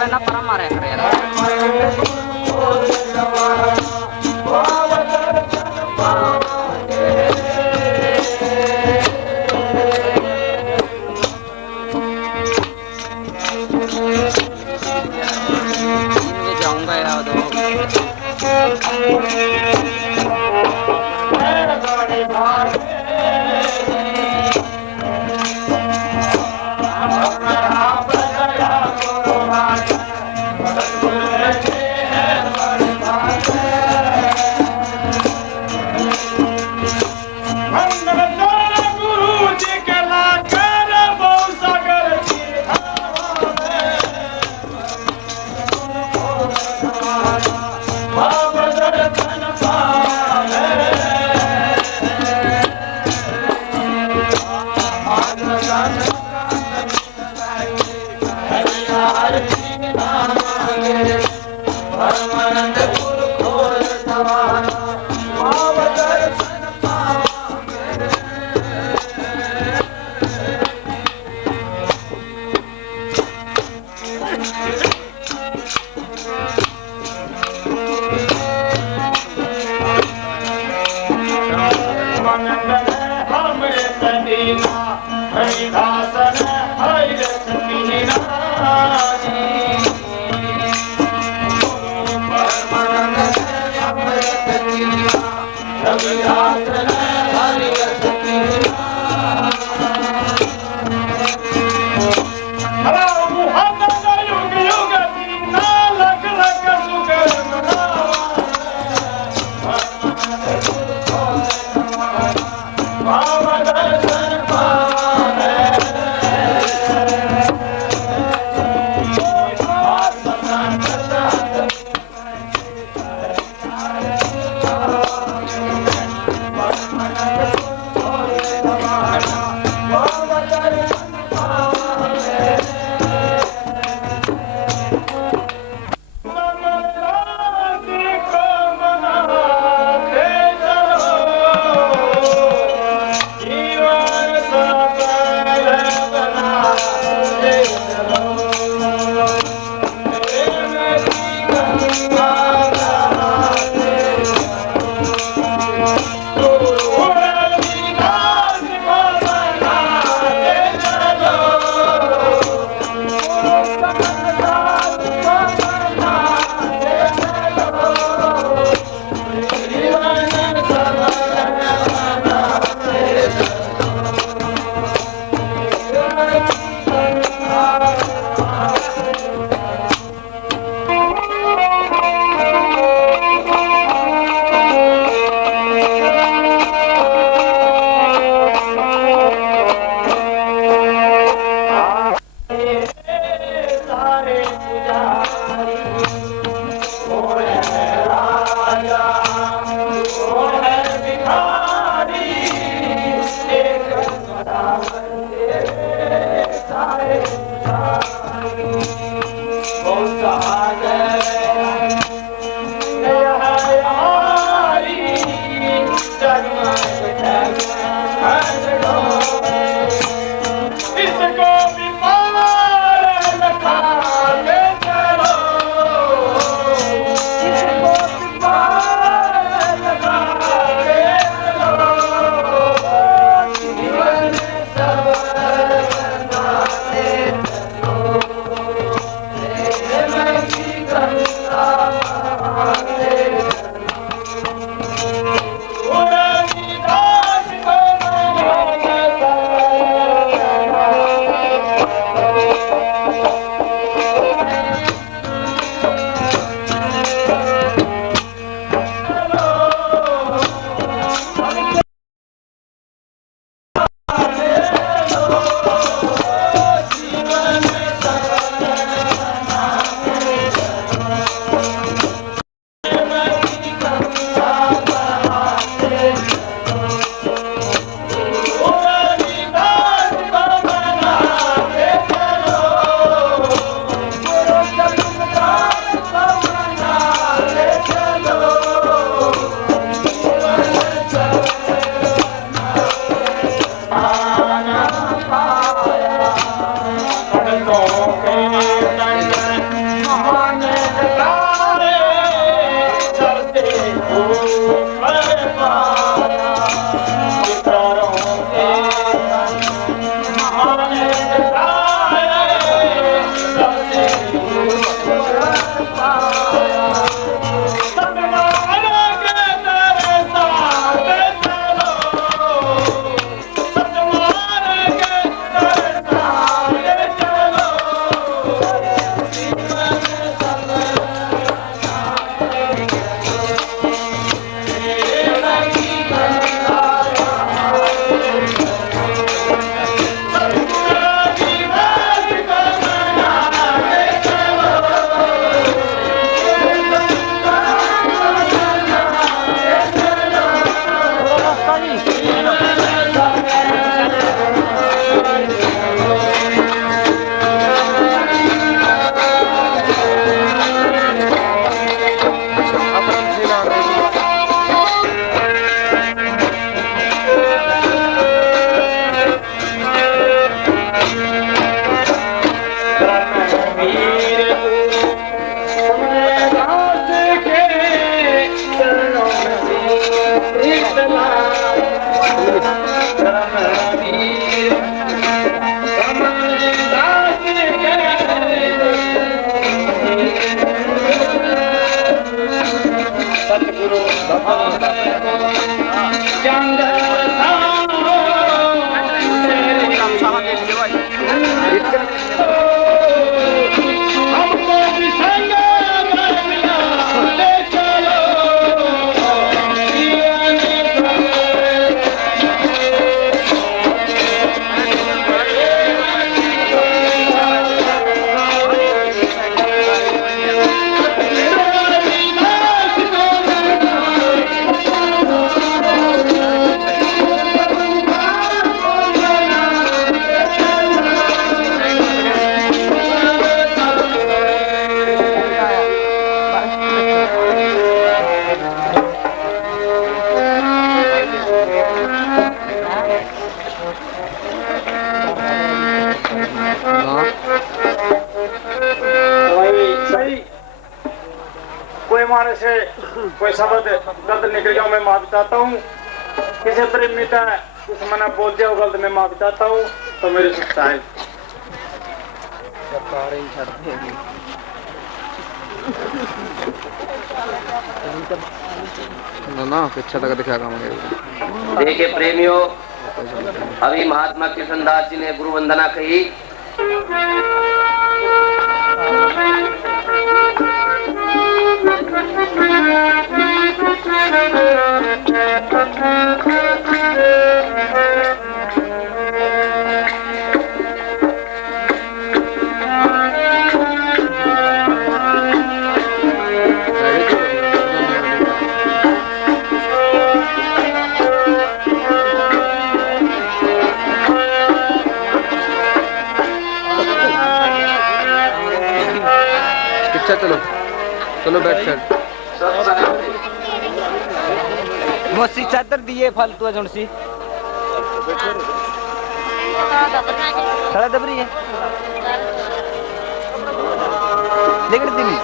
આવે ના પરમારે કરે इनके जाऊंगा यार दो से कोई शब्द गलत निकल गया मैं माफी चाहता हूँ। किसी प्रेमी का कुछ मना बोल दिया गलत मैं माफी चाहता हूँ। तो मेरी शिक्षा है ना पीछे तक दिखा काम। देखिए प्रेमियों, अभी महात्मा कृष्णदास जी ने गुरु वंदना कही। चलो चलो बैठ साइड मोसी चादर दिए फालतू है जोनसी सारा दबरी है लेकिन दिनी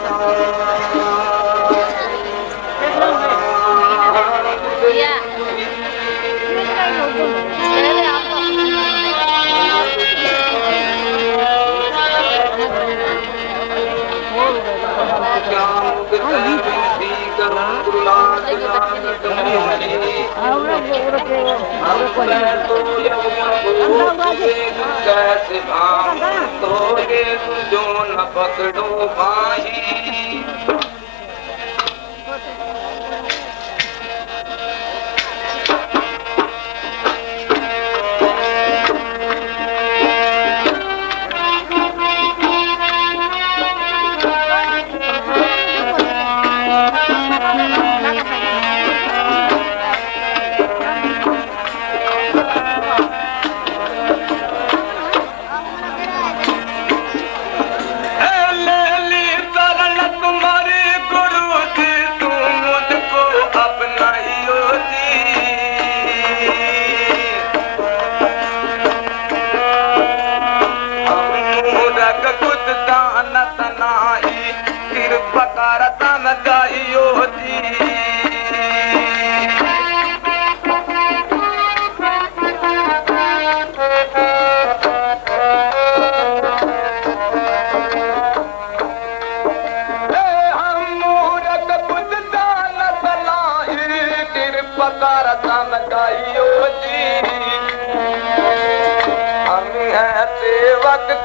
जो न पकड़ो भाई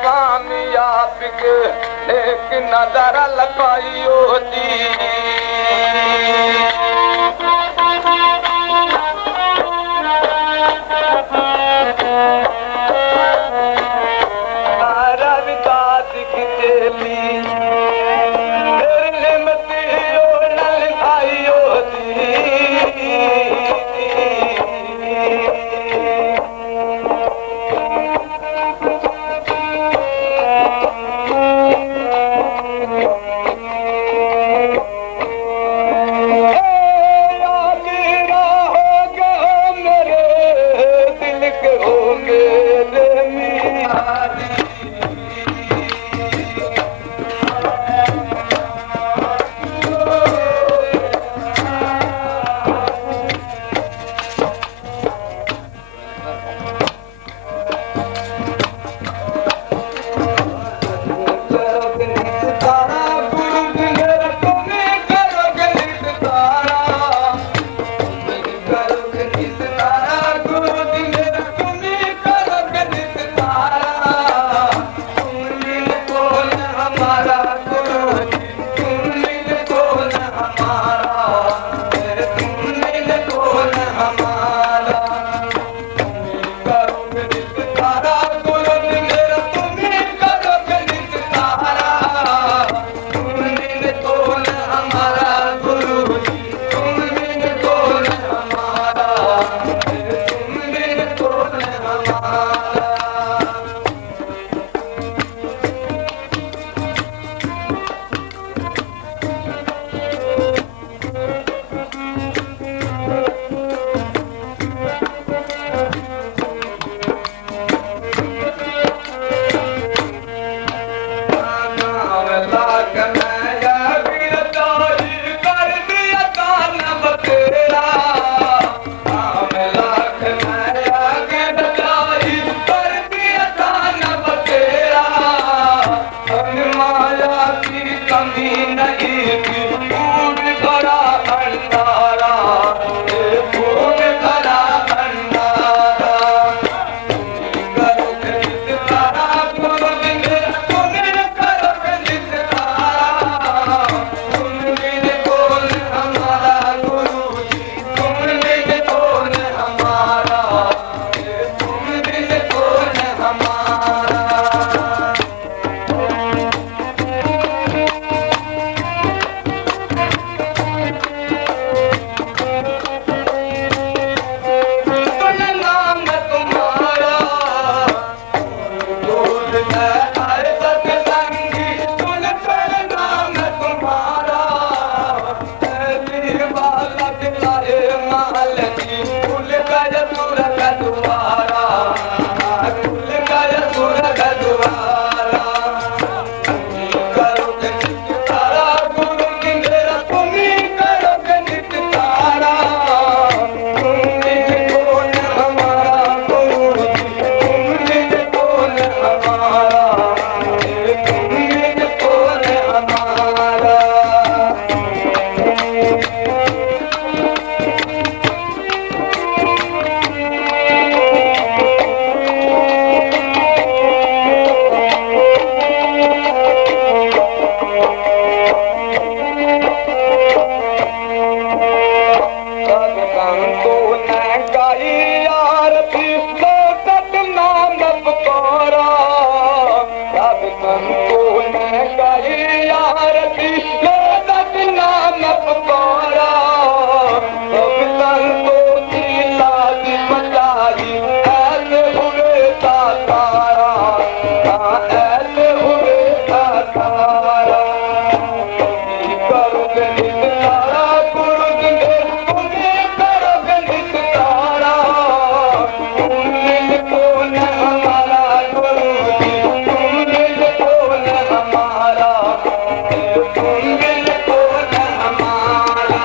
कामयाब एक नजर लगाई होती रविदास की चेली तेरी हिम्मती न लिखाई होती माया की कमी नहीं थी, खूब भरा भंडारा, खूब भरा भंडारा। करोगे निस्तारा गुरु बिन, तुम करोगे निस्तारा, तुम बिन कौन हमारा गुरु जी, तुम बिन कौन हमारा, तुम बिन कौन हमारा। सुन नाम तुम्हारा, दूध में आए सत्संगी, सुन कर नाम तुम्हारा। ऐसी वाला दिलाए माल की, खुल गए सुर का द्वारा, खुल गए सुर का द्वारा। करोगे निस्तारा गुरु जी मेरा, तुम ही करोगे निस्तारा। तुम बिन कौन हमारा गुरु जी, तुम बिन कौन हमारा, तुम बिन कौन हमारा। सब संतों ने गाई आरती, लोकत नाम पुकारा। सब संतों ने गाई आरती, लोकत नाम पुकारा। सब संतों की लाज बचाई, ऐसे हुए साकारा, ऐसे हुए साकारा। करोगे निस्तारा गुरु जी तुम करोगे निस्तारा। तुम बिन कौन हमारा गुरु जी, तुम बिन कौन हमारा, तुम बिन कौन हमारा।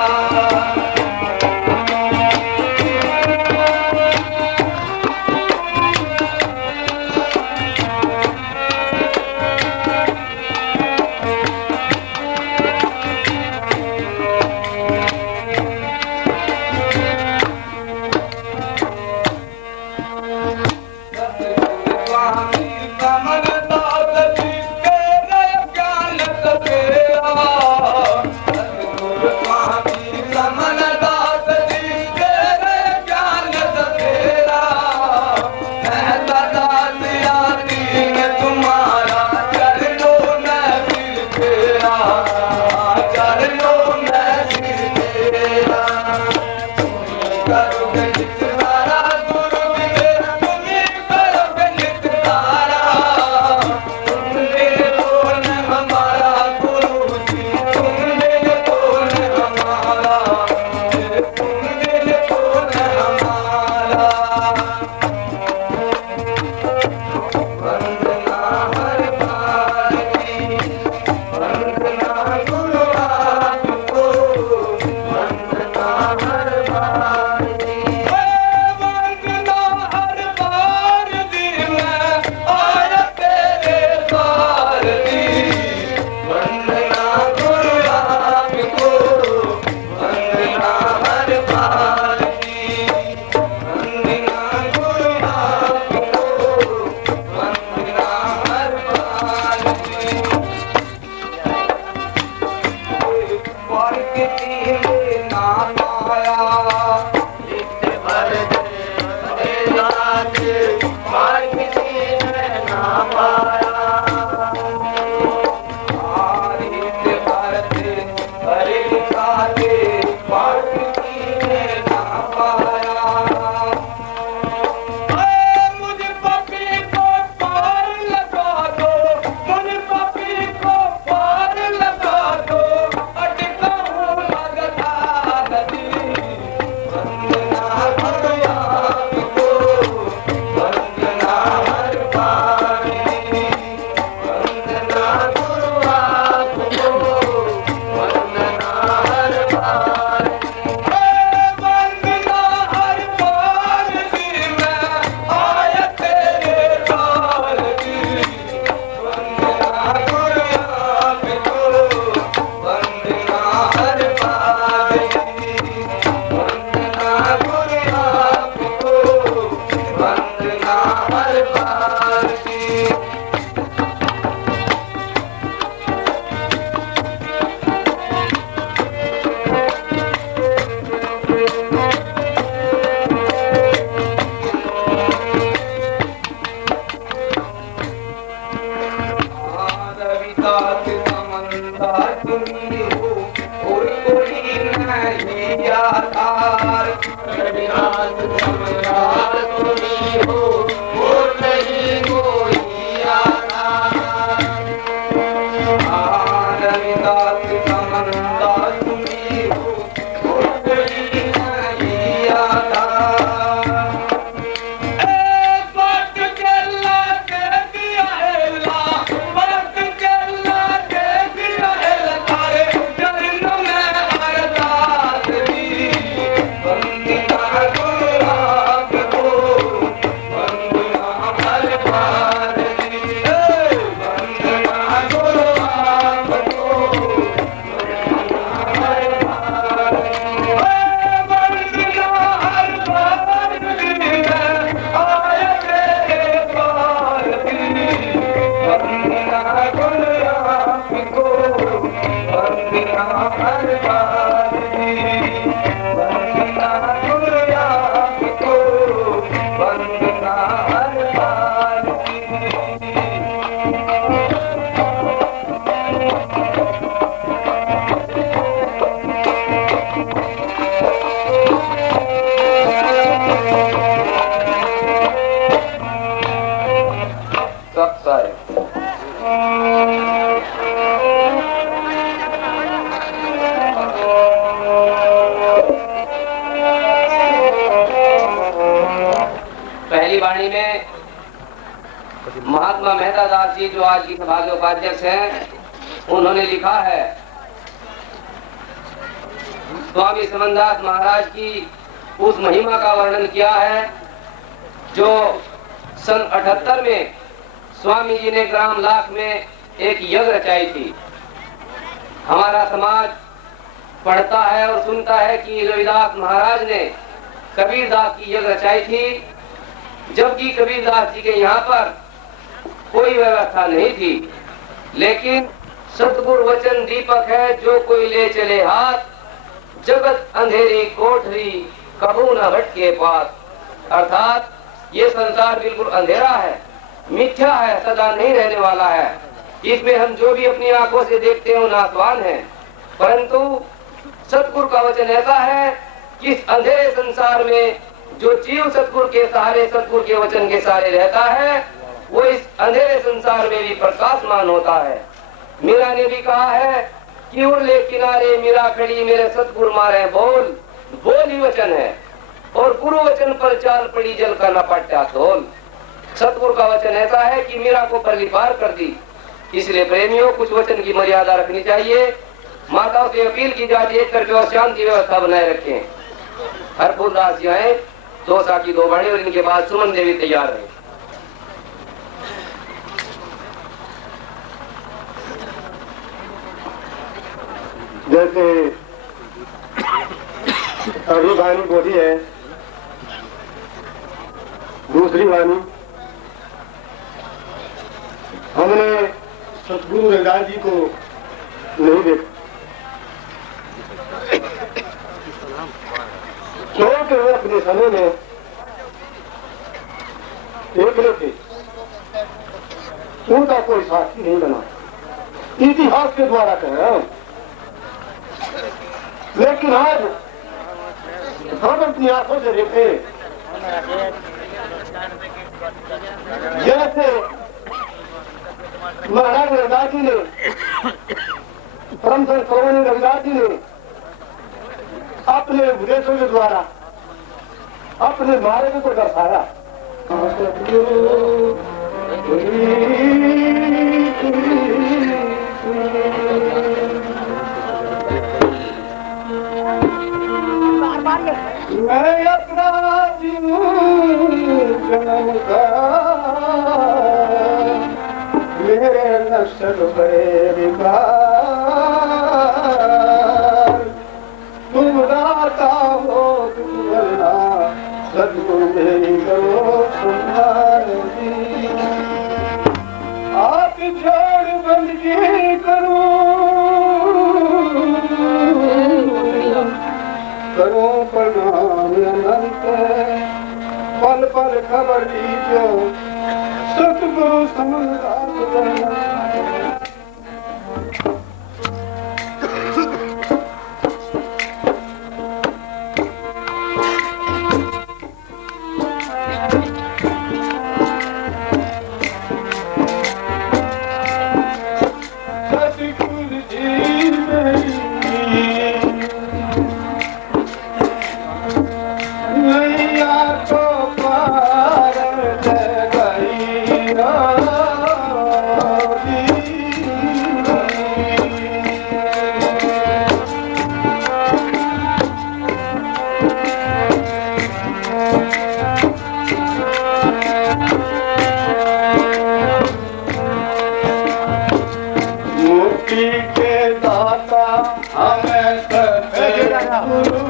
समंदा तुम्ही हो और कोई नहीं आधार रविनाथ समंदा तुम्ही हो और नहीं कोई आधार रविनाथ समंदा तुम्ही हो और कोई नहीं आधार वक्त चला के दिया एला वक्त चला के दिया एला तारे चरणों में अरदास दी वंदना गुरु आपको वंदना हर बार दी वंदना गुरु आपको वंदना हर बार वंदना हर बार दी आया तेरे पार दी वंदना गुरु आपको वंदना हर बार दी वंदना गुरु आपको वंदना हर बार दी सब सारे पहली वाणी में महात्मा मेहता दास जी जो आज की सभा के उपाध्यक्ष हैं, उन्होंने लिखा है स्वामी समंदास महाराज की उस महिमा का वर्णन किया है जो सन 78 में स्वामी जी ने ग्राम लाख में एक यज्ञ रचाई थी। हमारा समाज पढ़ता है और सुनता है कि रविदास महाराज ने कबीरदास की यज्ञ रचाई थी, जबकि कबीरदास जी के यहाँ पर कोई व्यवस्था नहीं थी। लेकिन सतगुरु वचन दीपक है जो कोई ले चले हाथ, जगत अंधेरी कोठरी कबू न भटके पास। अर्थात ये संसार बिल्कुल अंधेरा है, मिथ्या है, सदा नहीं रहने वाला है। इसमें हम जो भी अपनी आंखों से देखते हैं नासवान है, परंतु सतगुरु का वचन ऐसा है कि इस अंधेरे संसार में जो जीव सतगुरु के सहारे, सतगुरु के वचन के सहारे रहता है, वो इस अंधेरे संसार में भी प्रकाशमान होता है। मीरा ने भी कहा है कि उरले किनारे मीरा खड़ी मेरे सतगुरु मारे बोल, बोल ही वचन है और गुरु वचन पर चाल पड़ी जल का न पट्टा तोल। सतगुरु का वचन ऐसा है कि मीरा को परली पार कर दी। इसलिए प्रेमियों कुछ वचन की मर्यादा रखनी चाहिए। माताओं से अपील की जाती है करके और शांति व्यवस्था बनाए रखें। हरपुर दास जी आए, 2 साखी 2 बाणी और इनके बाद सुमन देवी तैयार है। जैसे अभी वाणी बोली है, दूसरी वाणी हमने सतगुरु रविदास जी को नहीं देखा, क्योंकि वो अपने समय में एकले थे, उनका कोई साथी नहीं बना। इतिहास के द्वारा कह रहे हैं। लेकिन आज हम अपनी आंखों से देखे, जैसे महाराज रविदास जी ने, परम संत स्वामी रविदास जी ने अपने उपदेशों के द्वारा अपने मार्ग को दर्शाया। मैं अपराधी हूँ जन्म का, मेरे नस्ल बड़े विकार, तुम दाता हो तुम बलना, सदगुरु मेरी करो संभारती। आप छोड़ बंदगी करो, करो प्रणाम अनंत, पल पल खबर दीजो सतगुरु समंदास। मुक्ति के दाता हमें सतगुरु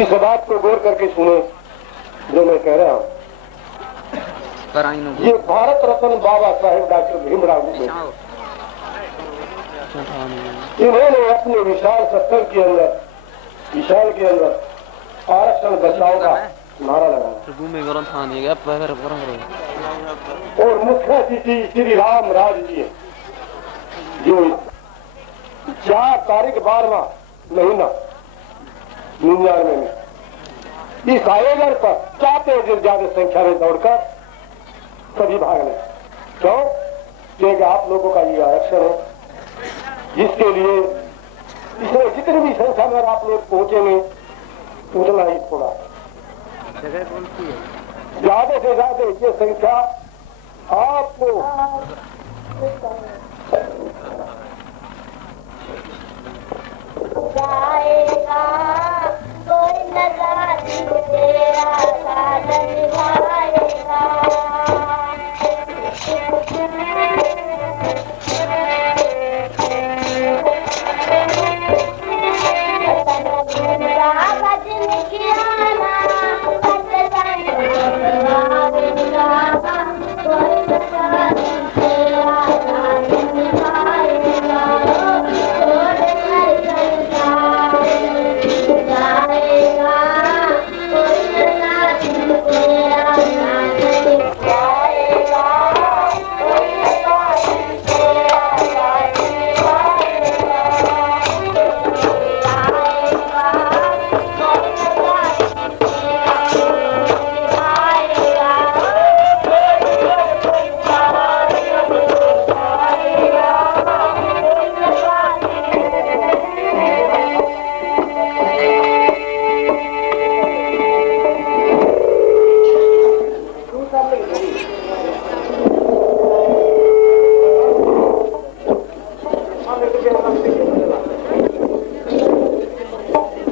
इस बात को गौर करके सुनो जो मैं कह रहा हूँ। ये भारत रत्न बाबा साहेब डॉक्टर भीमराव इन्होंने अपने विशाल सत्तर के अंदर आरक्षण बचाओ का नारा लगाया और मुख्यमंत्री श्री राम राज जी जो 4 तारीख 12वां महीना 99 में इस आयोजन पर चाहते ज्यादा संख्या में दौड़कर सभी भाग लें। क्यों? क्योंकि आप लोगों का ये आरक्षण है जिसके लिए इसमें जितनी भी संख्या में आप लोग पहुंचेंगे उतना ही थोड़ा ज्यादा से ज्यादा ये संख्या आपको जाएगा कोई नजर तेरा साधन निभाएगा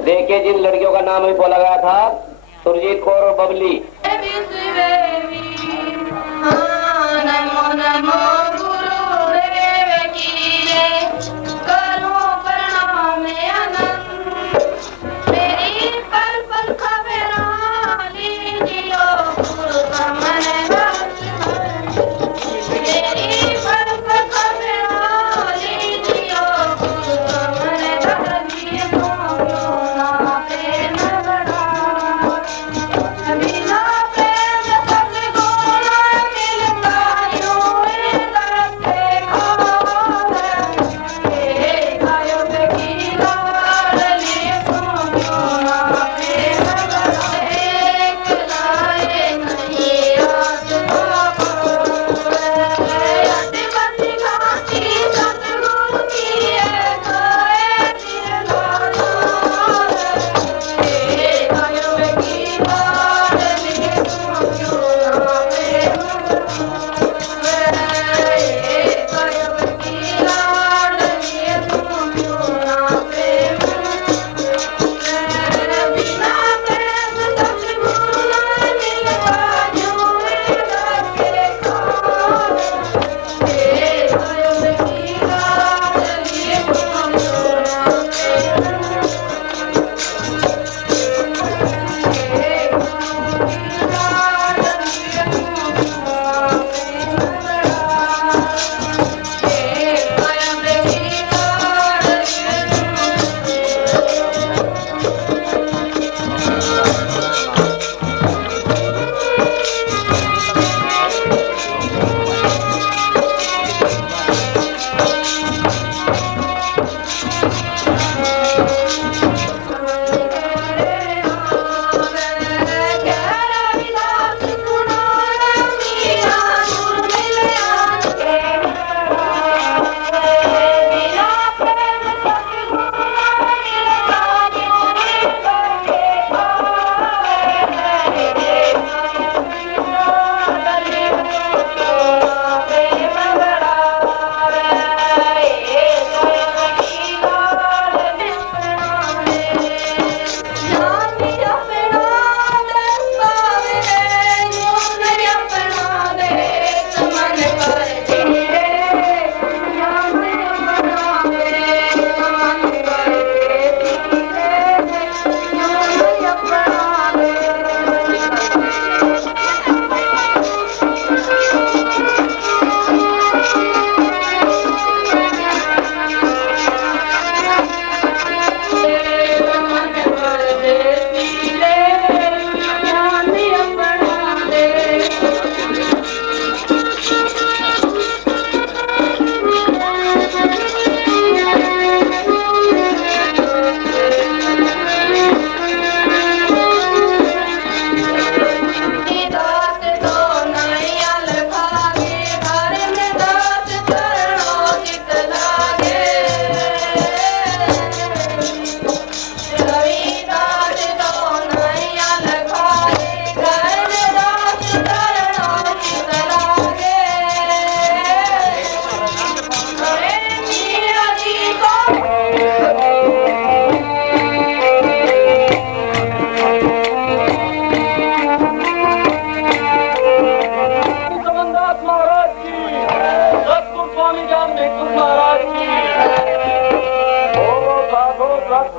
देखिए, जिन लड़कियों का नाम अभी बोला गया था, सुरजीत कौर और बबली, नमो नमो गुरुदेव की जय, करो प्रणाम अनंत, मेरी पल पल खबरें लीजियो गुरु कमल बख्श, मेरी पल पल खबरें लीजियो गुरु कमल बख्श, ना प्रेम बड़ा बिना प्रेम सतगुण मिलता यूं लगते खार, हे गायो की लाडली सुनो ना प्रेम बड़ा, एक लाए नहीं आत्मा अति बति घाटी सतगुरु की है गाए दिल लाचार, हे गायो की लाडली सुनो ना प्रेम बड़ा, हे गायो की लाडली सुनो ना प्रेम बिना प्रेम सतगुरु न मिलता यूं लगते खार, हे गायो की लाडली सुनो ना प्रेम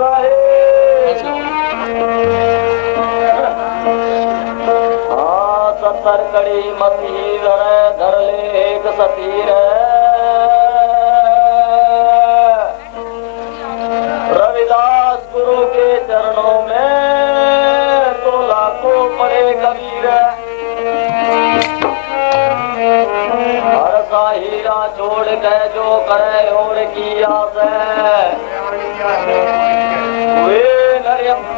साहेब सरकड़ी मती धर ले एक सतीर रविदास गुरु के चरणों में तो लाखों पड़े कबीर हर सा हीरा छोड़ के जो करे और की आस वे नरियम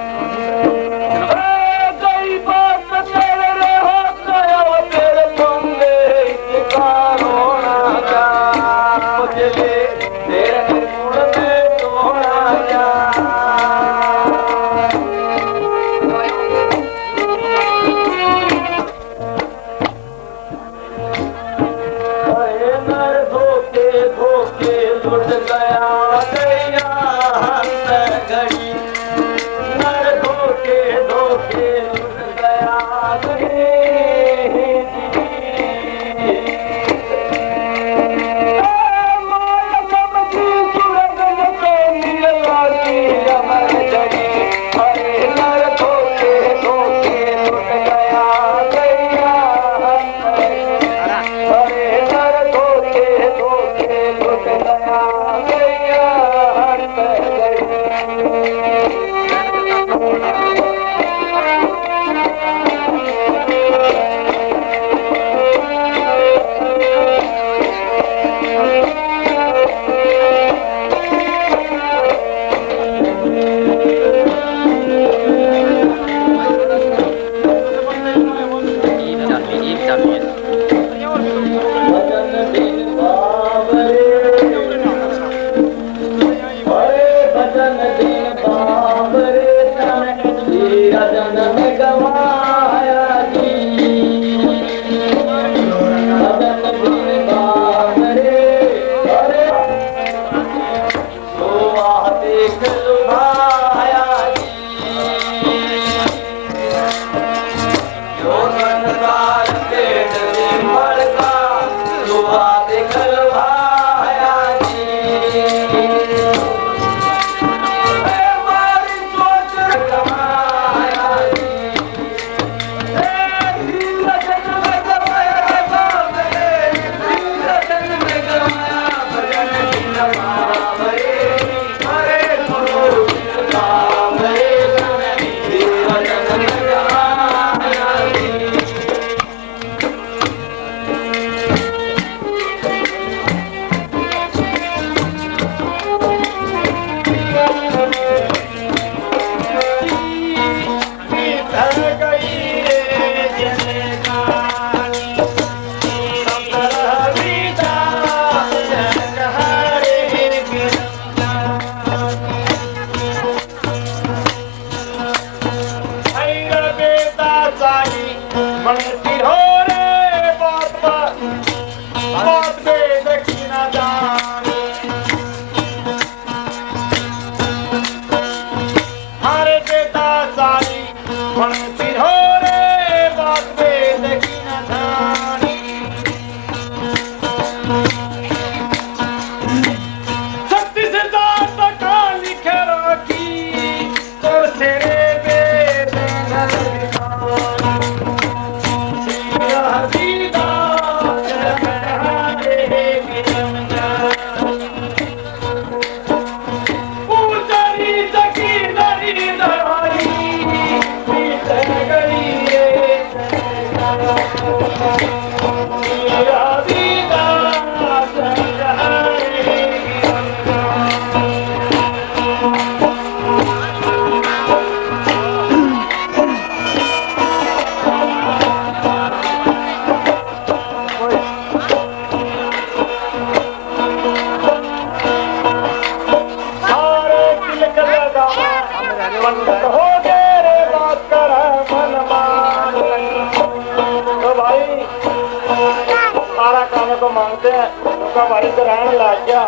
मांगते हैं उनका भाई ग्रहण लग गया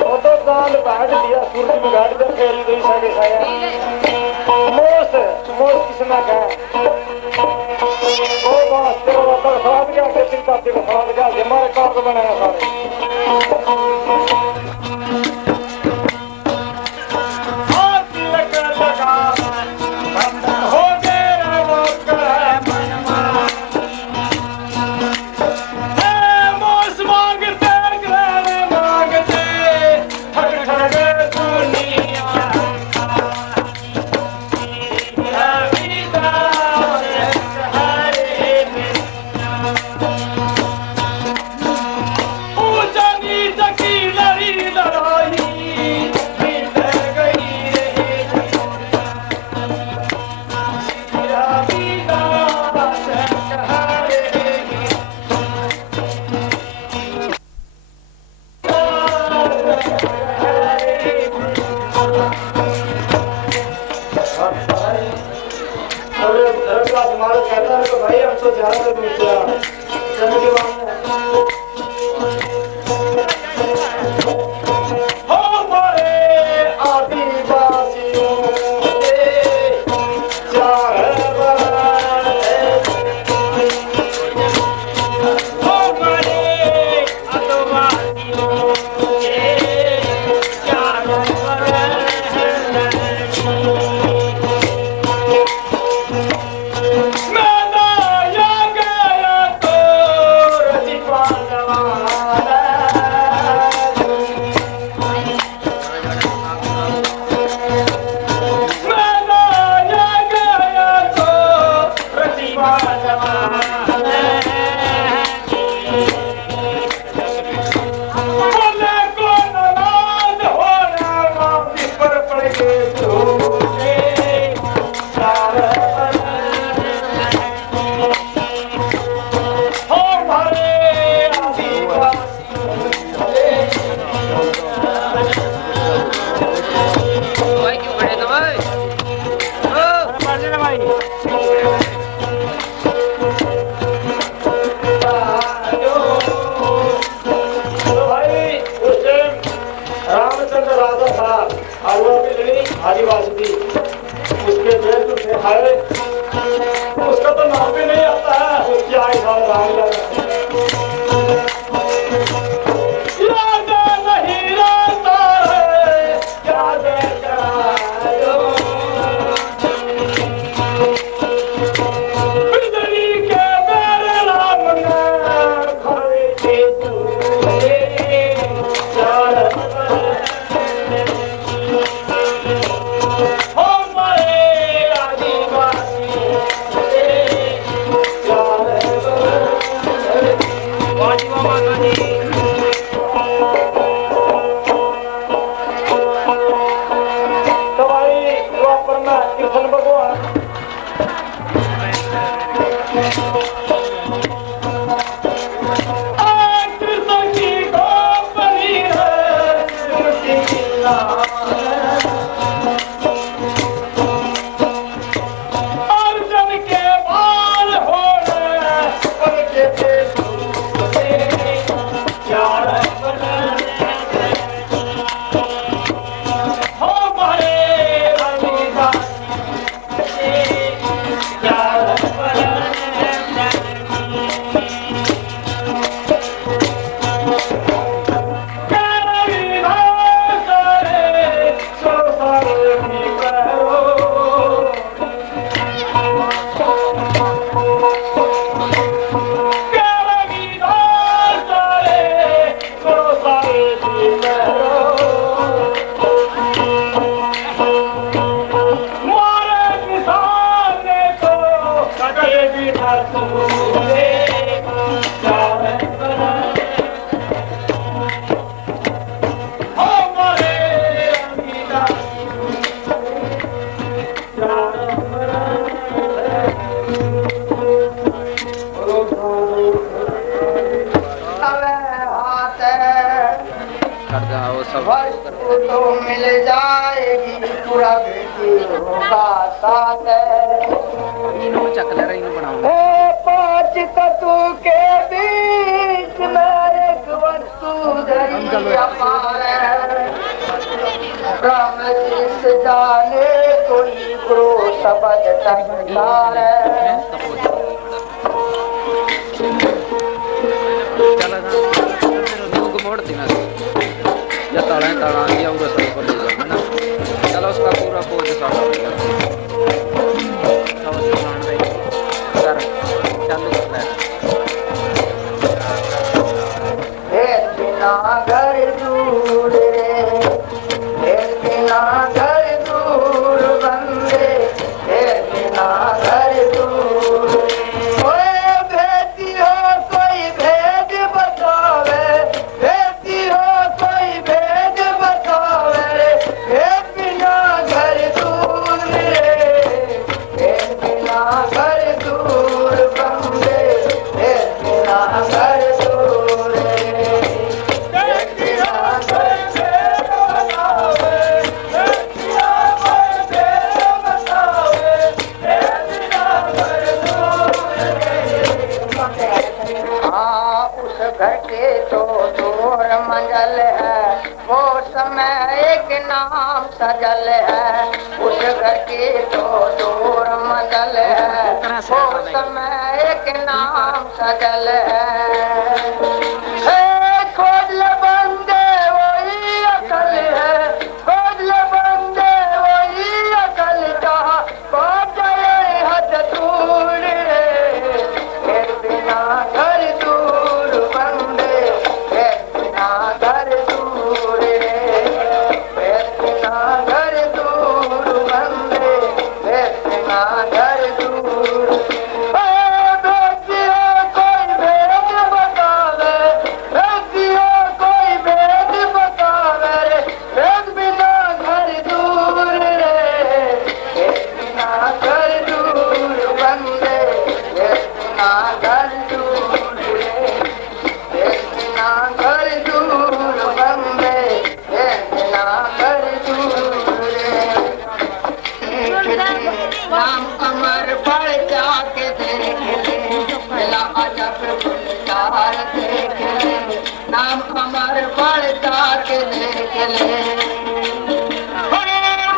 वो तो चांद बैठ दिया सूरज में बैठ कर फेरी गई साढ़े साया मोस मोस किसने कहा वो बात तेरा बाबा खराब गया के चिंता तेरा खराब गया हमारे कार को बनाया सारे हो गए रे वो कर मन पास मालिक कहता है कि भाई हम तो जा रहे थे चलने के बाद आदिवासी थी उसके देश में है उसका तो नाम भी नहीं आता है उसकी आई साल राम याद नहीं रहता है याद बिजली के मेरे राम ने खड़े थे तो मिल जाएगी पूरा होगा साथ इन्हों चक ले रही बनाऊंगा पांच तत्व के बीच में एक वस्तु ब्रह्म जिस जाने कोई गुरु शब्द टकरार मोड़ दी मैं या ताड़ा दिया पूरा सब पर ले जाओ है ना चलो उसका पूरा पोज सारा घर दूर रे घर दूर बंदे घर दूर भेती हो कोई भेद बतावे भेती हो कोई भेद बतावे सजल है, उस घर की तो दूर मंजल है, वो समय एक नाम सजल है। खोज ले बंदे वही अकल है, खोज ले बंदे वही अकल का, पहुंच जाए हद दूर रे, फिर बिना घर दूर बंदे, फिर बिना घर दूर रे, फिर बिना घर दूर बंदे, फिर बिना घर दूर। बेटियों कोई भेद बतावे, बेटियों कोई भेद बतावे रे, भेद बिना घर दूर रे, भेद बिना घर दूर बंदे, भेद बिना घर दूर रे, भेद बिना घर दूर बंदे, भेद बिना घर दूर रे। नाम कमर पर जाके देख ले, मिला अजब गुलजार देख ले, नाम कमर पर जाके देख ले।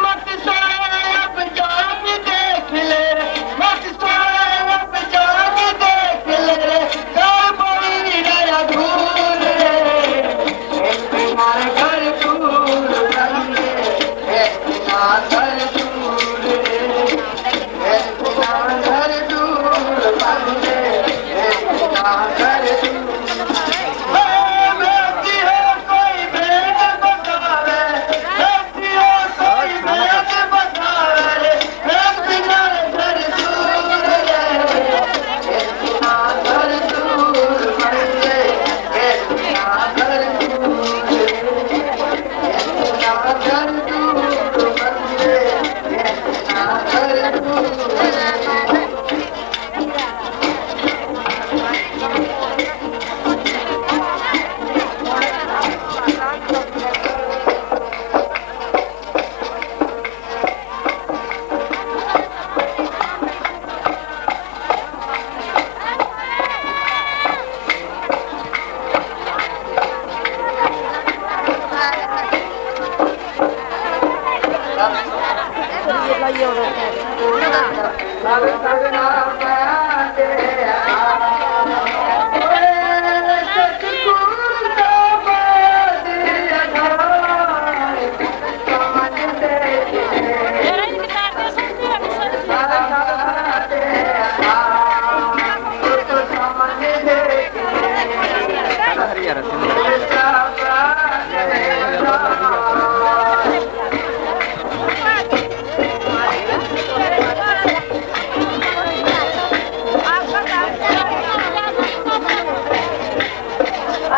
मत सोए अब जाके देख ले, मत सोए अब जाके देख ले, घर बड़ी गया दूर रे, एक बिना घर दूर बंदे, एक बिना घर दूर रे, एक बिना घर दूर बंदे, एक बिना घर दूर। बेटियों कोई भेद बतावे, बेटियों कोई भेद बतावे रे, एक बिना घर दूर रे, एक बिना घर दूर बंदे, एक बिना घर दूर रे, एक बिना घर दूर बंदे, एक बिना घर दूर रे।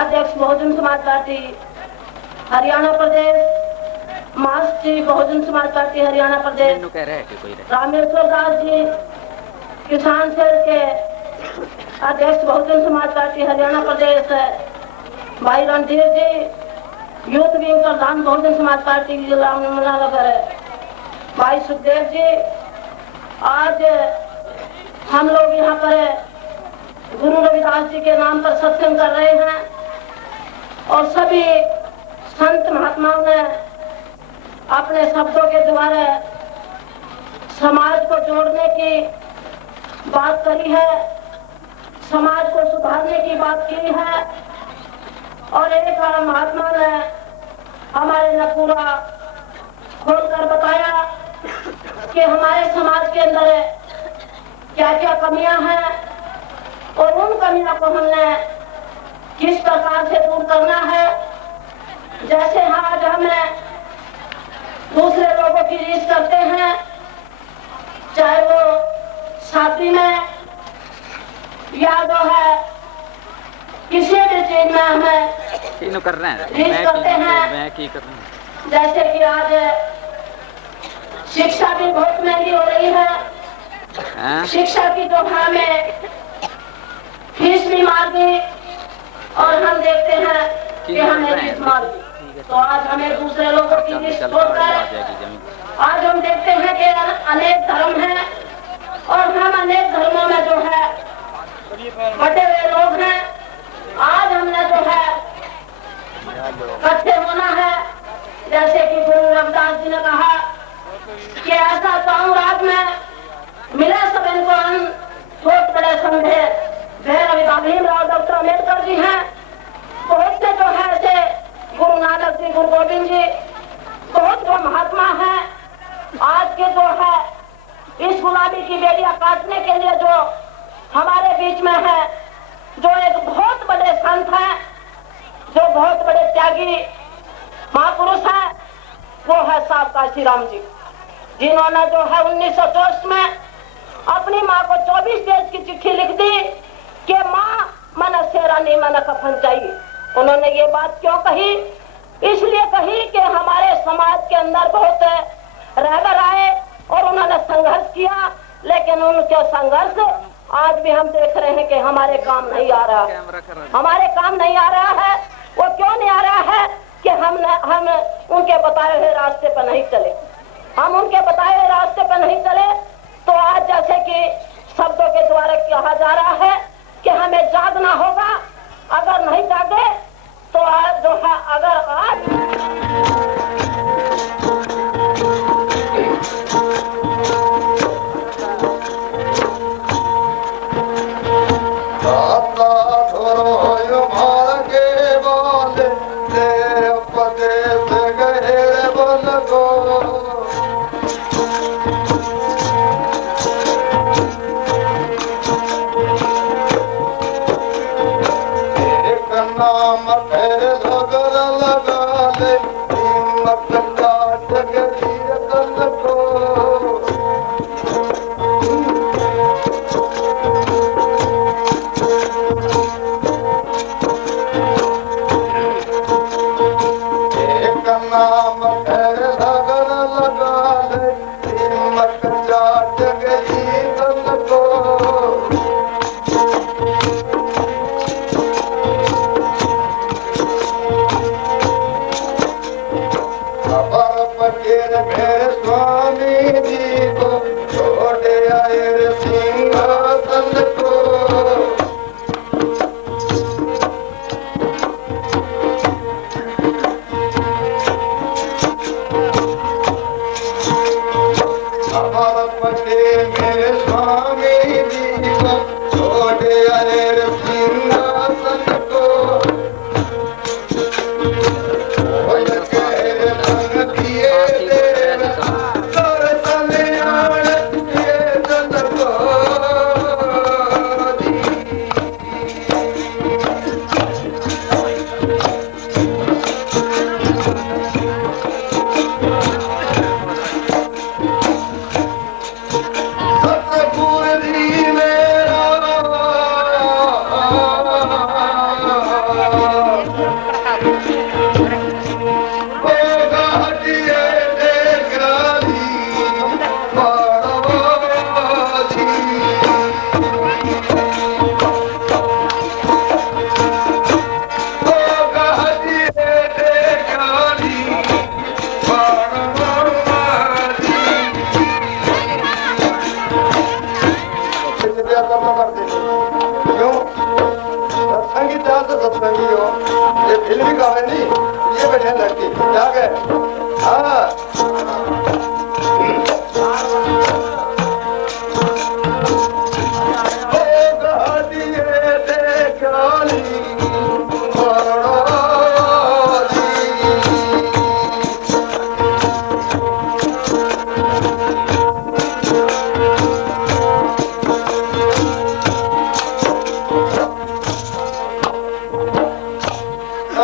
अध्यक्ष बहुजन समाज पार्टी हरियाणा प्रदेश, महासचिव बहुजन समाज पार्टी हरियाणा प्रदेश कह रहे हैं कि कोई रामेश्वर दास जी, किसान सेल के अध्यक्ष बहुजन समाज पार्टी हरियाणा प्रदेश भाई रणधीर जी, यूथ विंग प्रधान बहुजन समाज पार्टी जिला नगर भाई सुखदेव जी। आज हम लोग यहाँ पर गुरु रविदास जी के नाम पर सत्संग कर रहे हैं और सभी संत महात्माओं ने अपने शब्दों के द्वारा समाज को जोड़ने की बात करी है, समाज को सुधारने की बात की है। और एक महात्मा ने हमारे ने पूरा खोलकर बताया कि हमारे समाज के अंदर क्या क्या कमियां हैं और उन कमियों को हमने किस प्रकार से दूर करना है। जैसे आज हमें दूसरे लोगों की रीस करते हैं, चाहे वो शादी में या जो है किसी भी चीज में हमें कर रहे हैं रीस करते हैं। मैं की कर रहा हूं। जैसे कि आज शिक्षा भी बहुत महंगी हो रही है, शिक्षा की जो हमें फीस भी मार दी और हम देखते हैं कि हमें फीस मार दी। तो आज हमें दूसरे लोगों की फीस छोड़कर आज हम देखते हैं कि अनेक धर्म हैं और हम अनेक धर्मों में जो है बटे हुए लोग हैं। आज हमने जो है इकट्ठे होना है, जैसे कि गुरु रविदास जी ने कहा कि ऐसा चाहूं रात में मिले सब इनको अन्न, छोट बड़े समझे। भैरव भीमराव डॉक्टर अम्बेडकर जी हैं, बहुत से जो है ऐसे गुरु नानक जी, गुरु गोविंद जी, बहुत जो महात्मा हैं। आज के जो है इस गुलामी की बेड़ियां काटने के लिए जो हमारे बीच में है, जो एक बहुत बड़े संत हैं, जो बहुत बड़े त्यागी महापुरुष हैं, वो है साहब काशीराम जी, जिन्होंने जो है 1924 में अपनी माँ को 24 पेज की चिट्ठी लिख दी कि माँ मन सेरा नहीं मन कफन चाहिए। उन्होंने ये बात क्यों कही? इसलिए कही कि हमारे समाज के अंदर बहुत रहबर आए और उन्होंने संघर्ष किया, लेकिन उनके संघर्ष आज भी हम देख रहे हैं कि हमारे काम नहीं आ रहा, हमारे काम नहीं आ रहा है। वो क्यों नहीं आ रहा है? कि हम उनके बताए हुए रास्ते पर नहीं चले। हम उनके बताए हुए रास्ते पर नहीं चले तो आज जैसे कि शब्दों के द्वारा कहा जा रहा है कि हमें जागना होगा। अगर नहीं जागे तो आज जो है, अगर आज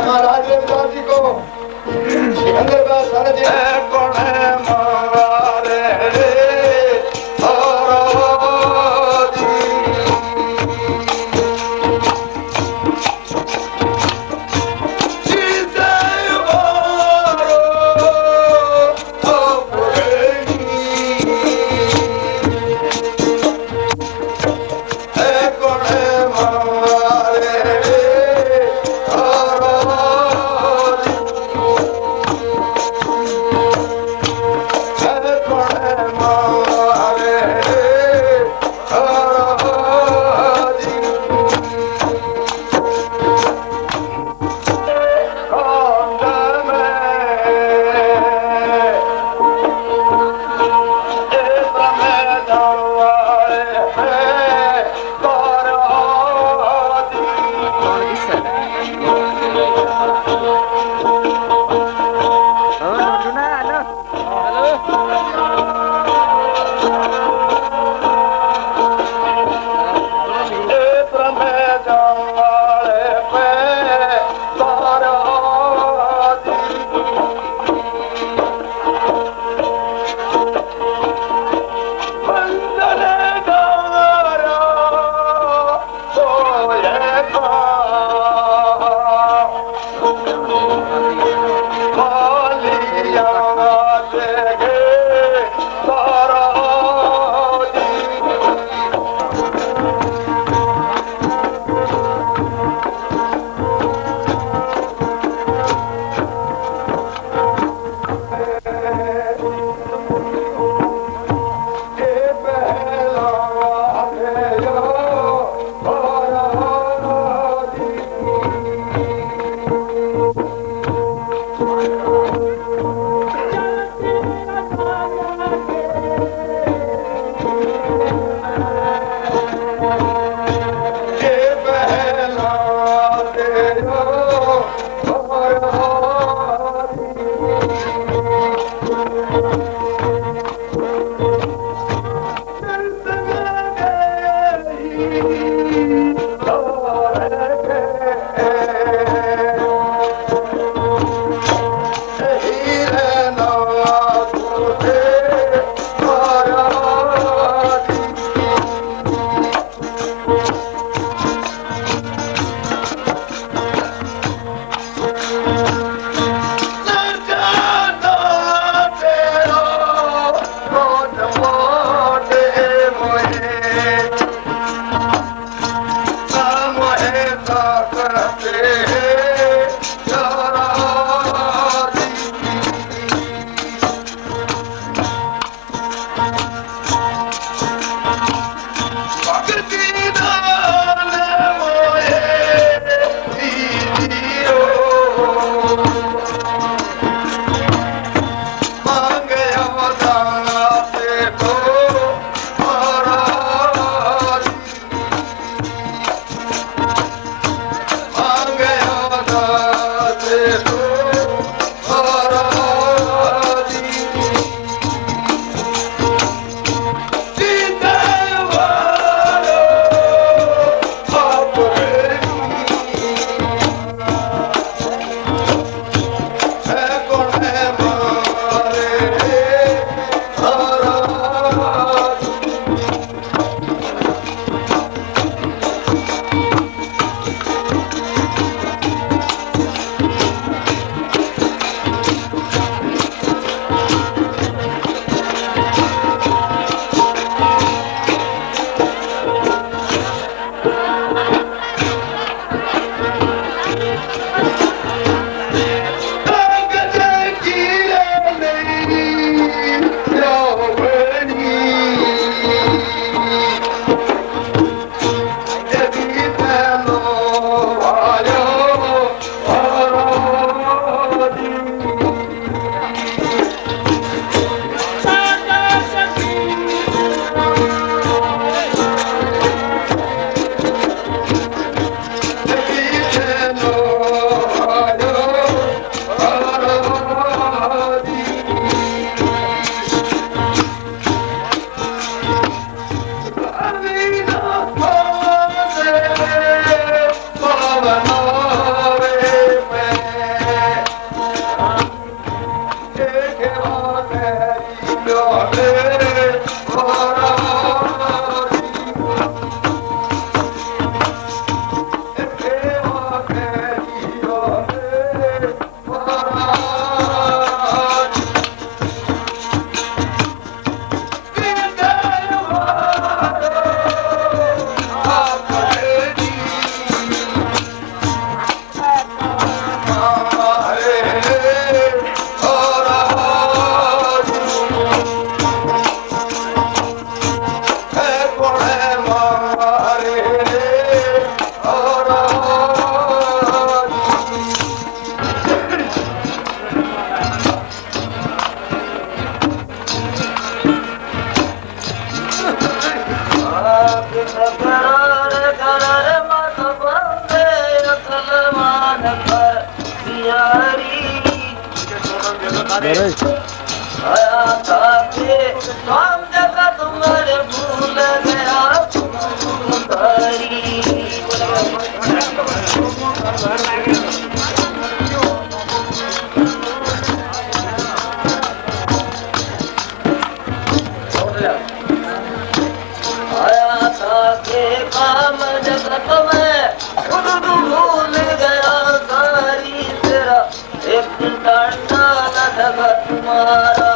महाराज देवता जी को सिकंदर का सन दिया आया था के हम जगत तुम्हारे भूल गया तुम्हारी आया था के काम जगत में खुद भूल गया सारी तेरा एक डांडा न ढगा तुम्हारा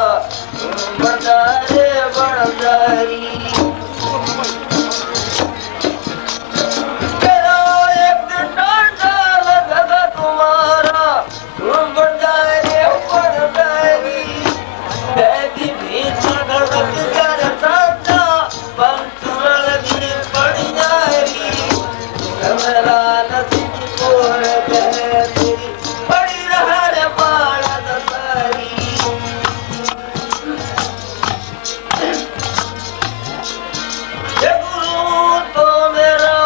बड़ारे बड़ारी तेरा एक डांडा न ढगा तुम्हारा बड़ारे बड़ारी बैठी भी धड़क कर साजा पंचुरल भी पड़ जाएगी मेरा नसीब कोर गए तेरी बड़ी रहर बाड़ा दसारी ये गुरु तो मेरा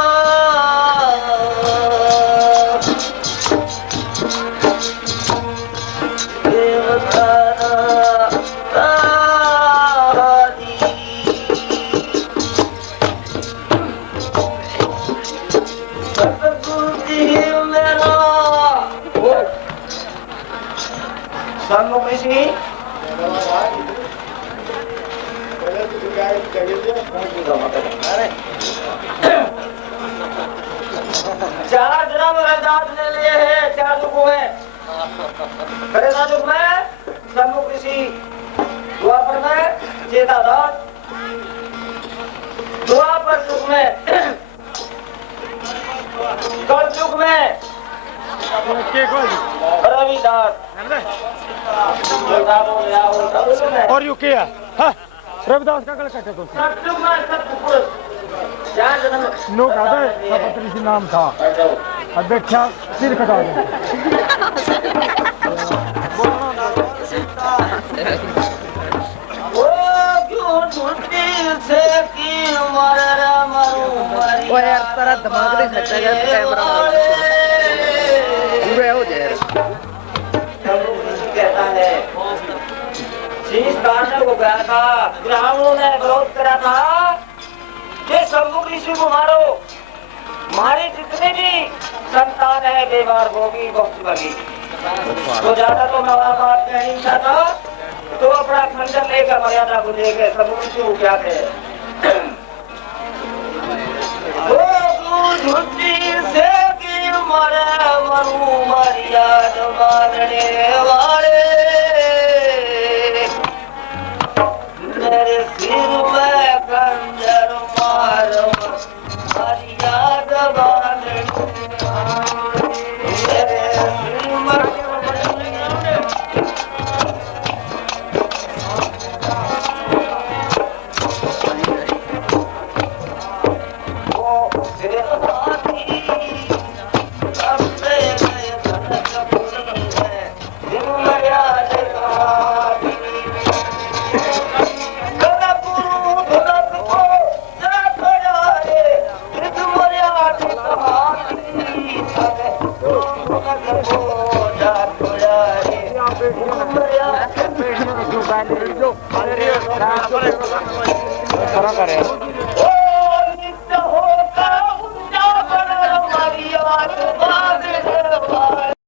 देवताना तारी सतगुरु जी मेरा ਸਾਨੂੰ ਮੈਸੀ चार ड्रम रजात ने लिए हैं चार दुख में खड़े ना दुख में सम्मुख ऋषि द्वापर में चेता दास द्वापर दुख में कल युग में रविदास और यू क्या रविदास का गल कटे तो सतयुग में सतपुरुष चार जन्म नो कहता सपत्री जी नाम था अध्यक्षा सिर कटा दे ओ क्यों झूठी से की मर मरू मरी ओ यार तेरा दिमाग नहीं सकता यार कैमरा पूरे हो जाए कहता है शीश काटने को गया था ब्राह्मणों ने विरोध करा था कि सम्मुख ऋषि को मारो हमारे जितने भी संतान है बेवार होगी बहुत बगी तो ज्यादा तो मैं वहां बात कह नहीं चाहता तो अपना खंजर लेकर मर्यादा को लेकर सम्मुख ऋषि को क्या कहे झूठी से की मरे मरू मर्याद मारने वाले मेरे सिर में खंजर मार मर्याद मारने मेरे सिर में करे